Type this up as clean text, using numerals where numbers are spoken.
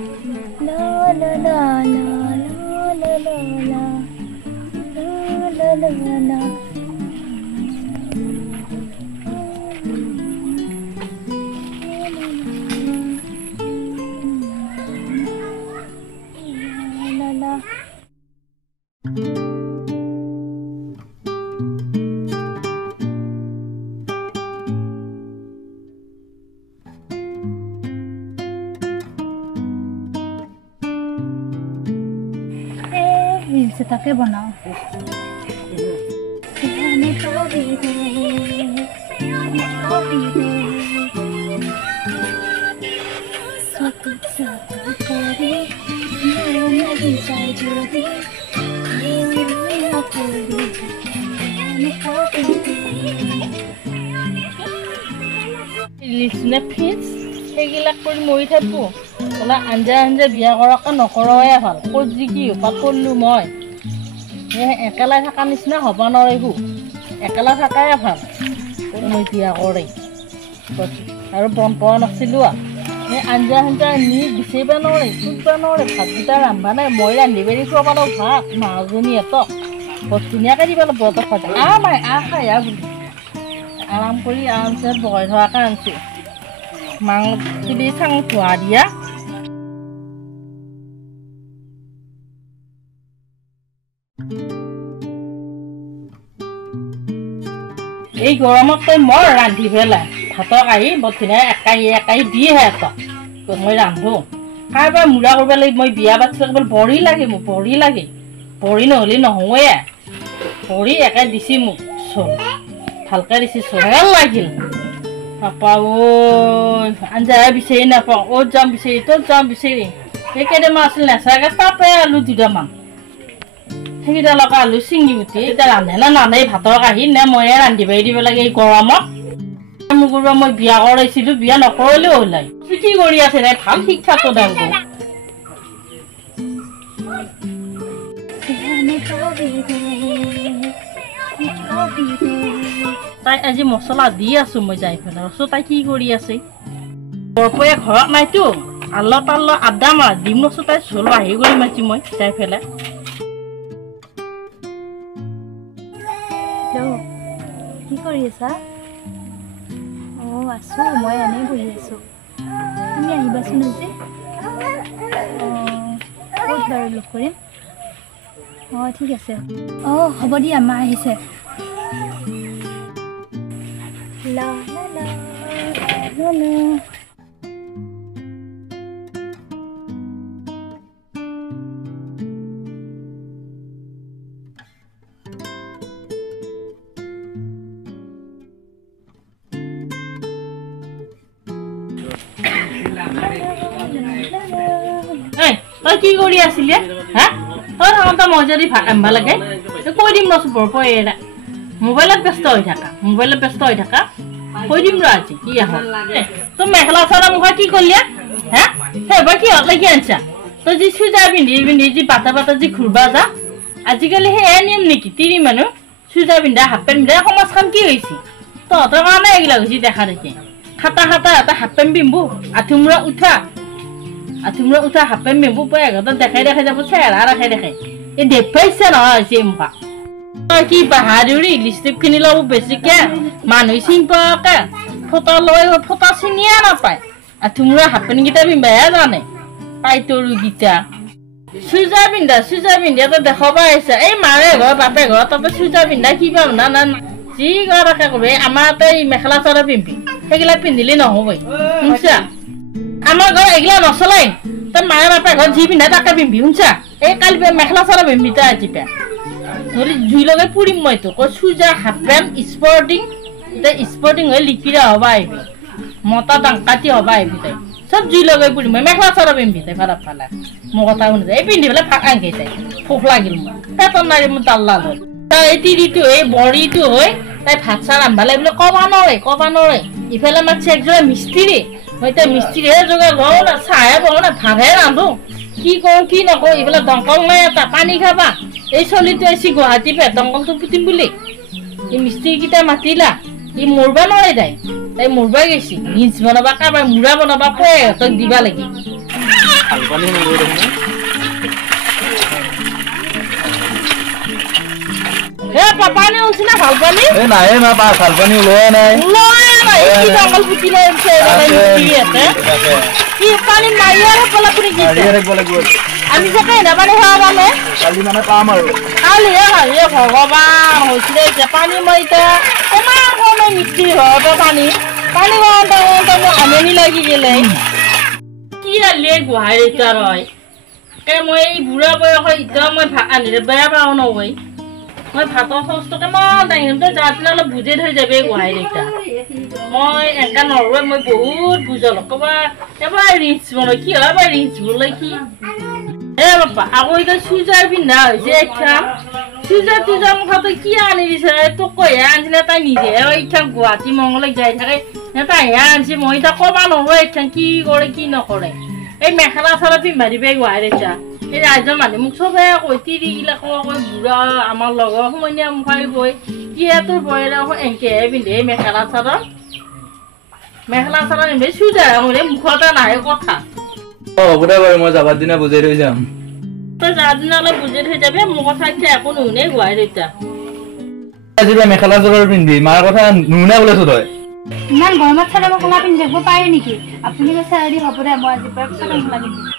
La la la la la la la la la la la. से ताके बनाओ লিচনে ফিস সেইগিলাক কৰি মৰি থাকো ওলা আঞ্জা আঞ্জা বিয়া কৰাকে নকৰাৱে ভাল ক'ত যি কি উপাত কৰিলোঁ মই একেলাই থকা নিচিনা হ'ব নোৱাৰিব একেলা থকাই ভাল মই বিয়া কৰি আৰু বন পোৱা নাছিলোঁ আঞ্জা আঞ্জা নি বিচাৰিব নোৱাৰে চুটব নোৱাৰে ভাতকেইটা ৰান্ধবা নাই মই ৰান্ধি বাঢ়ি খুৱাব লাগিব ভাত মাজনীহঁতক বৰ ধুনীয়াকৈ দিব লাগিব ব্ৰতক ভাত মাই খাই বুলি আৰাম কৰি আৰামছে বগাই থোৱাকৈ আনিছোঁ মাংসখিনি চাং ধোৱা দিয়া এই গৰমত তই মই ৰান্ধি পেলাই ভাতৰ কাঢ়ি বৰ ধুনীয়া একাহি দিয়েহে তই মই ৰান্ধো কাৰোবাৰ মূৰা কৰিব লাগিব মই বিয়া পাতিছোঁ একেবাৰে বৰি লাগে মোক বৰি লাগে বৰি নহ'লে নহয়ে বৰি একে দিছি মোক চল ভালকৈ দিছি চল লাগিল পাপা আঞ্জাহে বিচাৰি নাপাওঁ অ'ত যাম বিচাৰি ত'ত যাম বিচাৰি সেই কেইটামান আছিল নেচাকৈ তাপে আলু দুটামান সেইকেইটা লগা আলু চিঙি উঠি এতিয়া ৰান্ধে না নানেই ভাতৰ কাঢ়ি নে ময়ে ৰান্ধি বাঢ়ি দিব লাগে এই গৰমত মোক মই বিয়া কৰাইছিলোঁ বিয়া নকৰিলেও ওলাই কি কৰি আছে তাই ভাল শিক্ষাটো দাম তাই আজি মছলা দি আছো মই যাই পেলাই ৰচো তাই কি কৰি আছে বৰপয়া ঘৰত নাইতো আল্লাহ তাল্লা আদা মাৰ দিম ৰচো তাই চল আহি কৰি মাতি মই যাই পেলাই কি কৰি আছা আছো মই এনেই বহি আছো তুমি আহিবাচোন আজি ক'ত বাৰু লগ কৰিম ঠিক আছে হ'ব দিয়া মা আহিছে লা লা লা লা লা তই কি কৰি আছিলি হা তই থাকোঁতে মই যদি ভাত আনিব লাগে কৈ দিম ৰচোন বৰপয়া এৰা মোবাইলত ব্যস্ত হৈ থাকা কৈ দিম ৰ আজি কি আহ তই মেখেলা চাদৰ মুখা কি কৰিলি হা সেইবাৰ কি হত লাগি আনছা তই যি চুইজাৰ পিন্ধি যি পাতা যি ঘূৰবা যা আজিকালি সেই নিয়ম নেকি তিৰি মানুহ চুইজাৰ পিন্ধা হাফ পেণ্ট পিন্ধা সমাজখন কি হৈছে তহঁতৰ কাৰণে এইগিলা হৈছে দেখা দেখি খাটা এটা হাফ পেণ্ট পিন্ধবো আঠুমূৰা উঠা হাফ পেণ্ট পিন্ধবো এঘৰতে দেখাই যাব চেহেৰা ৰাখাই দেখাই এই দেখুৱাই ইচ্ছা নহয় হৈছে মুখা তই কি বাহাদুৰি লিপষ্টিক কিনি ল'ব বেছিকে মানুহ চিনি পোৱাকে ফটা লৈ ফটা চিনিয়ে নাপায় আঠুমূৰা হাফ পেণ্ট কেইটা পিন্ধাহে জানে পাইতৰুকেইটা চুইজাৰ পিন্ধা তই দেখাব আহিছা এই মাৰে ঘৰ বাপে ঘৰ তাতে চুইজাৰ পিন্ধা কিবা না যি ঘৰ ৰাখে কবি আমাৰ ইয়াতে মেখেলা চাদৰ পিন্ধি সেইগিলা পিন্ধিলে নহবই শুনছা আমাৰ ঘৰ এইগিলা নচলাই তই মাৰে বাপে ঘৰত যি পিন্ধা তাকে পিন্ধি শুনছা এই কালি মেখেলা চাদৰ পিন্ধি তই আজি পে ধৰি জুই লগাই পুৰিম মই তোক চুইজাৰ হাফ পেণ্ট স্পৰ্টিং হৈ লিপিৰা হ'ব আহিবি মতা ডাংকাটি হ'ব আহিবি তই চব জুই লগাই পুৰিম মই মেখেলা চাদৰ পিন্ধি তই ভাড়া ফালে মোৰ কথা শুনিছে এই পিন্ধি পেলাই ফাক আনকি তাই ভোক লাগিল মই পেটৰ নাৰী মোৰ তাল্লা হ'ল তাই এই তিৰিটো হৈ বৰিটো হৈ তাই ভাত চাহ ৰান্ধবা লাগে বোলে ক'বা নোৱাৰে ইফালে মাতছে একজনে মিস্ত্ৰী মই তাই মিস্ত্ৰীহে যোগাৰ লওঁ না চাহে বহো না ভাতহে ৰান্ধো কি কৰোঁ কি নকৰোঁ এইফালে দংকল নাই এটা পানী খাবা এই চলিটো আহিছে গুৱাহাটী পে দংকলটো পুতিম বুলি এই মিস্ত্ৰীকেইটা মাতিলা ই মৰবা নোৱাৰে তাই মৰবা গৈছে নিজ বনাবা কাৰোবাৰ মূৰা বনাবা সিহঁতক দিবা লাগে খালপানী নগৈ দেখোন এ পাপানি উঠছি না ভাল পানি এই নাই মা পা খালপানী ওলোৱা নাই কি জঙ্গল ফুটি লৈছে কি পানি মাৰিয়াৰে পলা পুৰি কি আৰিয়াৰে গলে গৈ আমি যাতে না পানি খাওয়া মানে কালি মানে পাম আৰু কালি হে ভগৱান হৈছিলে যে পানি মইতা এমাহ সময় মিষ্টি হয় পানি পানি গন্তা আমনি লাগি গেলে কি আলে গুৱাহাটী তাৰ হয় কে মই এই বুঢ়া বয়সৰ ইটা মই ভাত আনিলে বেয়া পাওঁ নহয় মই ভাতৰ সস্তকে মই দাইনতে যাতে অলপ বুজে থৈ যাবে গুৱাহাটীটা মই এনেকা নৰৱে মই বহুত বুজল কবা এবাৰ ৰিচ বনো কি হয় এবাৰ ৰিচ বোলে কি এ বাবা আকৌ এতিয়া চুইজাৰ পিন্ধা হৈছে একখান চুইজাৰ তুজাৰ মুখাটো কি আনি দিছে তোক কৈহে আনিছিলে তাই নিজে এইখান গুৱাহাটী মংগলক যাই থাকে তাইহে আনিছে মই এতিয়া কবা নহয় এইখান কি কৰে কি নকৰে এই মেখেলা চাদৰ পিন্ধা দিবে গুৱাহাটীটা এই ৰাইজৰ মানুহ মোক চবে কৈ তিৰিগিলা কৈ বুঢ়া আমাৰ লগৰ সমনীয়া মুখাই কৈ কি তোৰ বয়েৰে এনেকেহে পিন্ধে মেখেলা চাদৰ পিন্ধে চুইজাৰ মানে মুখতে নাহে কথা হ'ব দে বাৰু মই যাবাৰ দিনা বুজাই থৈ যাম তই যাৰ দিনা অলপ বুজাই থৈ যাবি মোৰ কথা এতিয়া একো নুশুনে গুৱাহাটীটা আজি মেখেলা চাদৰ পিন্ধি মাৰ কথা নুশুনে বোলেছো তই ইমান গৰমত চাদৰ মেখেলা পিন্ধি থাকিব পাৰে নেকি আপুনি কৈছে হেৰি হ'ব দে মই আজিৰ পৰা চাদৰ মেখেলা পিন্ধিম